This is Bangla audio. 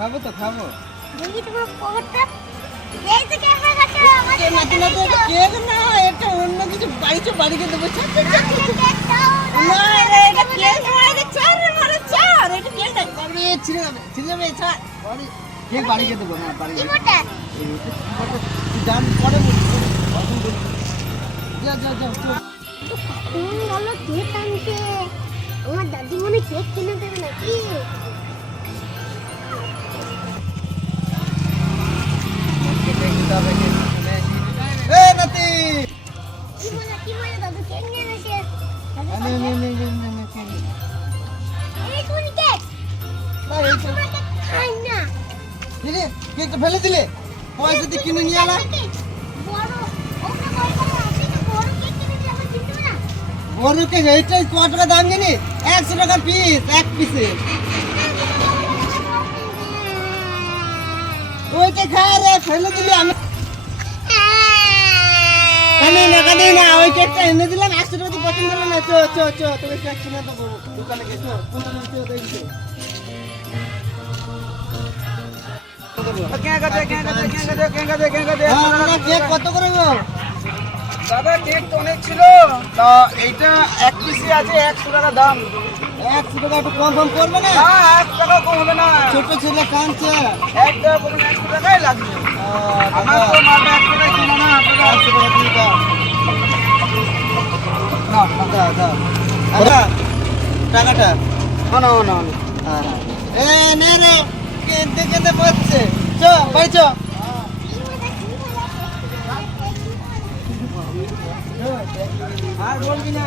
খাবো তো খাবো। দেখি তোমার পকেটটা। এই তো ক্যামেরা কাছে আমাদের নাতি নাতি এটা কেক না, এটা অন্য কিছু বাড়িতে দেবো। কেক দাও না রে, এটা কেক না, এটা চার রে মারে চার। এটা কেক না, বাবরে ছিঁড়ে যাবে চার। কেক বাড়িতে দেবো না, বাড়িতে। ইমোটা দাম পরে বলছি। যা যা যা চল। কোন ভালো কেক আনতে আমার দাদি মনে কেক কিনে দেবে নাকি এ নাতি কি মজা দাদু কেক নিয়ে এসে কেক। এই কোন কেক না এই তো তোমরা কেক খাই না দিলে কেকটা ফেলে দিলে। পয়সা দিয়ে কিনে নিয়ে আলা। বড় ওটা বড় করে আছে না বড় কেক কিনে দিলে আমরা কিনতে না বড় কেক এইটা কত টাকা দাম জানি? 100 টাকা পিস, এক পিসে। ওইটা খা রে, ফেলে দিলি। আমি কানে না ওই কেকটা এনে দিলাম। 100 টাকা দিয়ে পছন্দ হলো না। চো তোকে কেক কিনে দেবো দোকানে গিয়ে। চো দেখি কেক কত করে গো? দাদা কেক তো অনেক ছিল, তা এইটা এক পিসি আছে 100 টাকা দাম। 100 টাকা একটু কম করবে না? না 1 টাকা কম হবে না, ছোট ছেলে কাঁদছে। 1 টাকা কম 100 টাকাই লাগবে। আমার তো মালটা 1 টাকায় কিনো না। 100 টাকা দিয়ে দাও। না দাও। আচ্ছা টাকাটা না এ নে রে, কেঁদে পড়ছে। চ বাড়ি চ। আর বলবি না।